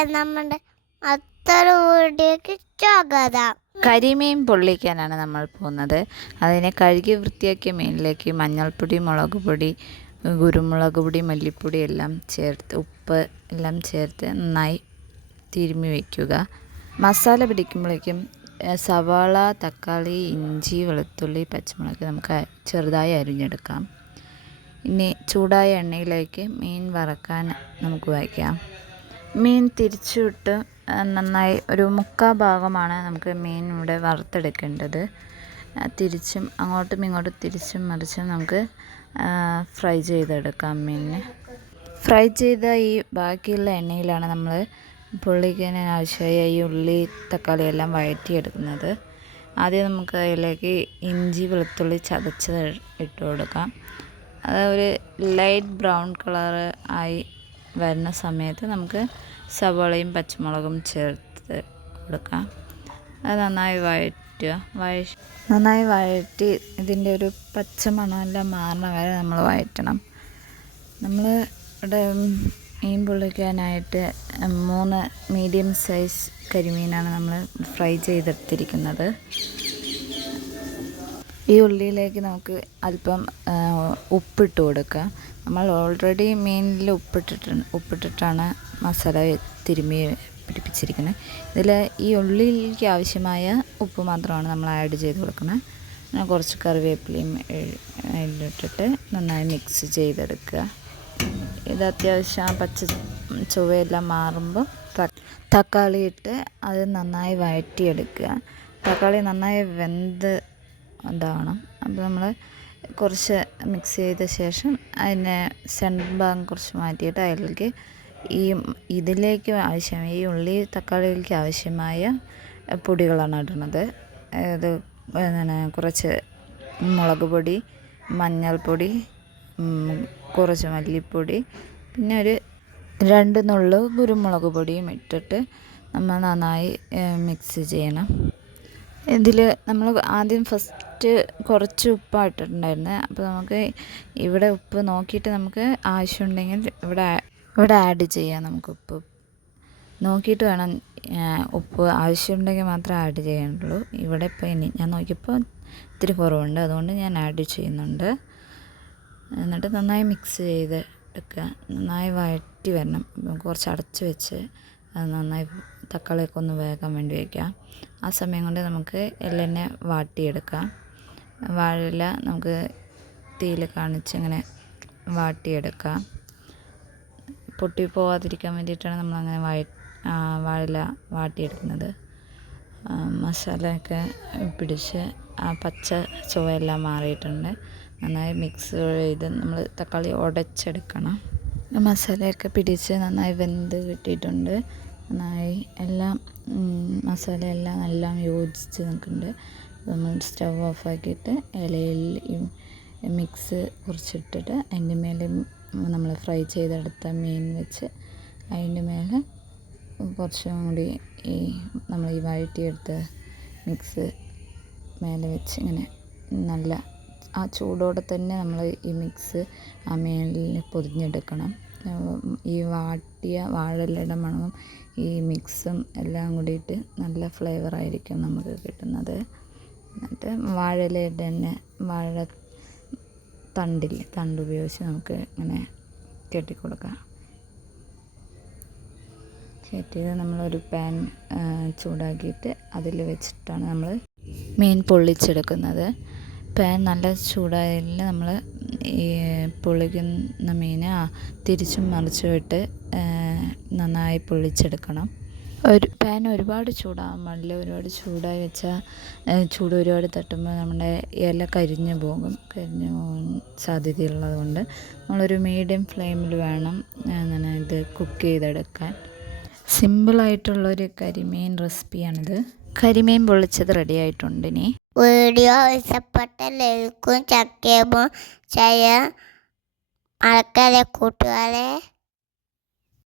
നമ്മുടെ മറ്റൊരു വീഡിയോക്ക് സ്വാഗതം. കരിമീൻ പൊള്ളിക്കാനാണ് നമ്മൾ പോകുന്നത്. അതിനെ കഴുകി വൃത്തിയാക്കിയ മീനിലേക്ക് മഞ്ഞൾപ്പൊടി മുളക് പൊടി കുരുമുളക് പൊടി മല്ലിപ്പൊടി എല്ലാം ചേർത്ത് ഉപ്പ് എല്ലാം ചേർത്ത് നന്നായി തിരുമ്മി വയ്ക്കുക മസാല പിടിക്കുമ്പോഴേക്കും സവാള തക്കാളി ഇഞ്ചി വെളുത്തുള്ളി പച്ചമുളക് നമുക്ക് ചെറുതായി അരിഞ്ഞെടുക്കാം. ഇനി ചൂടായ എണ്ണയിലേക്ക് മീൻ വറക്കാൻ നമുക്ക് വയ്ക്കാം. മീൻ തിരിച്ചുവിട്ട് നന്നായി ഒരു മുക്കാൽ ഭാഗമാണ് നമുക്ക് മീൻ ഇവിടെ വറുത്തെടുക്കേണ്ടത്. തിരിച്ചും അങ്ങോട്ടും ഇങ്ങോട്ടും തിരിച്ചും മറിച്ചും നമുക്ക് ഫ്രൈ ചെയ്തെടുക്കാം മീനിനെ. ഫ്രൈ ചെയ്ത ഈ ബാക്കിയുള്ള എണ്ണയിലാണ് നമ്മൾ പൊള്ളിക്കാൻ ആവശ്യമായ ഈ ഉള്ളി തക്കാളി എല്ലാം വഴറ്റിയെടുക്കുന്നത്. ആദ്യം നമുക്ക് അതിലേക്ക് ഇഞ്ചി വെളുത്തുള്ളി ചതച്ചത് ഇട്ട് കൊടുക്കാം. അത് ഒരു ലൈറ്റ് ബ്രൗൺ കളർ ആയി വരുന്ന സമയത്ത് നമുക്ക് സവോളയും പച്ചമുളകും ചേർത്ത് കൊടുക്കാം. അത് നന്നായി വഴറ്റുക. വഴ നന്നായി വഴറ്റി ഇതിന്റെ ഒരു പച്ച മണമെല്ലാം മാറണ വരെ നമ്മൾ വഴറ്റണം. നമ്മൾ ഇവിടെ മീൻ പൊള്ളിക്കാനായിട്ട് മൂന്ന് മീഡിയം സൈസ് കരിമീനാണ് നമ്മൾ ഫ്രൈ ചെയ്തെടുത്തിരിക്കുന്നത്. ഈ ഉള്ളിയിലേക്ക് നമുക്ക് അല്പം ഉപ്പിട്ട് കൊടുക്കുക നമ്മൾ ഓൾറെഡി മീനിൽ ഉപ്പിട്ടിട്ട് ഉപ്പിട്ടിട്ടാണ് മസാല തിരുമ്മി പിടിപ്പിച്ചിരിക്കുന്നത്. ഇതിൽ ഈ ഉള്ളിയിലേക്ക് ആവശ്യമായ ഉപ്പ് മാത്രമാണ് നമ്മൾ ആഡ് ചെയ്ത് കൊടുക്കുന്നത്. ഞാൻ കുറച്ച് കറിവേപ്പിലയും ഇട്ടിട്ട് നന്നായി മിക്സ് ചെയ്തെടുക്കുക. ഇത് അത്യാവശ്യം പച്ച ചുവയെല്ലാം മാറുമ്പോൾ തക്കാളി ഇട്ട് അത് നന്നായി വഴറ്റിയെടുക്കുക. തക്കാളി നന്നായി വെന്ത് ഇതാവണം അപ്പോൾ നമ്മൾ കുറച്ച് മിക്സ് ചെയ്ത ശേഷം അതിനെ സെന്റർ ഭാഗം കുറച്ച് മാറ്റിയിട്ട് അതിലേക്ക് ഈ ഇതിലേക്ക് ആവശ്യമായ ഈ ഉള്ളി തക്കാളിയിലേക്ക് ആവശ്യമായ പൊടികളാണ് ഇടുന്നത് ഇത് പിന്നെ കുറച്ച് മുളക് പൊടി മഞ്ഞൾപ്പൊടി കുറച്ച് മല്ലിപ്പൊടി പിന്നെ ഒരു രണ്ട് നുള്ളു കുരുമുളക് പൊടിയും ഇട്ടിട്ട് നമ്മൾ നന്നായി മിക്സ് ചെയ്യണം. ഇതിൽ നമ്മൾ ആദ്യം ഫസ്റ്റ് കുറച്ച് ഉപ്പാണ് ഇട്ടിട്ടുണ്ടായിരുന്നത് അപ്പോൾ നമുക്ക് ഇവിടെ ഉപ്പ് നോക്കിയിട്ട് നമുക്ക് ആവശ്യമുണ്ടെങ്കിൽ ഇവിടെ ഇവിടെ ആഡ് ചെയ്യാം നമുക്ക് ഉപ്പ്. നോക്കിയിട്ട് വേണം ഉപ്പ് ആവശ്യമുണ്ടെങ്കിൽ മാത്രമേ ആഡ് ചെയ്യാനുള്ളൂ. ഇവിടെ ഇപ്പോൾ ഇനി ഞാൻ നോക്കിയപ്പോൾ ഇത്തിരി കുറവുണ്ട്. അതുകൊണ്ട് ഞാൻ ആഡ് ചെയ്യുന്നുണ്ട്. എന്നിട്ട് നന്നായി മിക്സ് ചെയ്ത് എടുക്കുക നന്നായി വഴറ്റി വരണം. കുറച്ച് അടച്ച് വെച്ച് അത് നന്നായി തക്കാളിയൊക്കെ ഒന്ന് വേകാൻ വേണ്ടി വയ്ക്കാം ആ സമയം കൊണ്ട് നമുക്ക് എള്ളെണ്ണ വാട്ടിയെടുക്കാം. വാഴയില നമുക്ക് തീയിൽ കാണിച്ച് ഇങ്ങനെ വാട്ടിയെടുക്കാം. പൊട്ടി പോവാതിരിക്കാൻ വേണ്ടിയിട്ടാണ് നമ്മളങ്ങനെ വഴ വാഴയില വാട്ടിയെടുക്കുന്നത്. മസാലയൊക്കെ പിടിച്ച് ആ പച്ച ചുവയെല്ലാം മാറിയിട്ടുണ്ട്. നന്നായി മിക്സ് ചെയ്ത് നമ്മൾ തക്കാളി ഉടച്ചെടുക്കണം. മസാലയൊക്കെ പിടിച്ച് നന്നായി വെന്ത് കിട്ടിയിട്ടുണ്ട്. നന്നായി എല്ലാം മസാലയെല്ലാം എല്ലാം യോജിച്ച് നിൽക്കുന്നുണ്ട്. നമ്മൾ സ്റ്റവ് ഓഫാക്കിയിട്ട് ഇലയിൽ മിക്സ് കുറച്ചിട്ടിട്ട് അതിന്റെ മേലെ നമ്മൾ ഫ്രൈ ചെയ്തെടുത്ത മീൻ വെച്ച് അതിന്റെ മേലെ കുറച്ചും കൂടി ഈ നമ്മൾ ഈ വഴറ്റിയെടുത്ത മിക്സ് മേലെ വെച്ച് ഇങ്ങനെ നല്ല ആ ചൂടോടെ തന്നെ നമ്മൾ ഈ മിക്സ് ആ മേലിൽ പൊതിഞ്ഞെടുക്കണം. ഈ വാട്ടിയ വാഴലയുടെ മണവും ഈ മിക്സും എല്ലാം കൂടിയിട്ട് നല്ല ഫ്ലേവറായിരിക്കും നമുക്ക് കിട്ടുന്നത്. എന്നിട്ട് വാഴയിലയുടെ തന്നെ വാഴ തണ്ടില്ലേ തണ്ട് ഉപയോഗിച്ച് നമുക്ക് ഇങ്ങനെ കെട്ടിക്കൊടുക്കാം. കെട്ടിയത് നമ്മളൊരു പാൻ ചൂടാക്കിയിട്ട് അതിൽ വെച്ചിട്ടാണ് നമ്മൾ മീൻ പൊള്ളിച്ചെടുക്കുന്നത്. പാൻ നല്ല ചൂടായതിൽ നമ്മൾ ഈ പൊള്ളിക്കുന്ന മീനെ തിരിച്ചും മറിച്ചും ഇട്ട് നന്നായി പൊള്ളിച്ചെടുക്കണം. ഒരു പാൻ ഒരുപാട് ചൂടാകും മണ്ണിൽ ഒരുപാട് ചൂടായി വെച്ചാൽ ചൂട് ഒരുപാട് തട്ടുമ്പോൾ നമ്മുടെ ഇല കരിഞ്ഞു പോകും. കരിഞ്ഞു പോകാൻ സാധ്യതയുള്ളത് കൊണ്ട് നമ്മളൊരു മീഡിയം ഫ്ലെയിമിൽ വേണം അങ്ങനെ ഇത് കുക്ക് ചെയ്തെടുക്കാൻ. സിമ്പിളായിട്ടുള്ളൊരു കരിമീൻ റെസിപ്പിയാണിത്. കരിമീൻ പൊള്ളിച്ചത് റെഡി ആയിട്ടുണ്ട് ഇനി. വീഡിയോ ഇഷ്ടപ്പെട്ട ലൈക്കും സബ്സ്ക്രൈബും ചെയ്യാൻ മറക്കാതെ കൂട്ടുകാരെ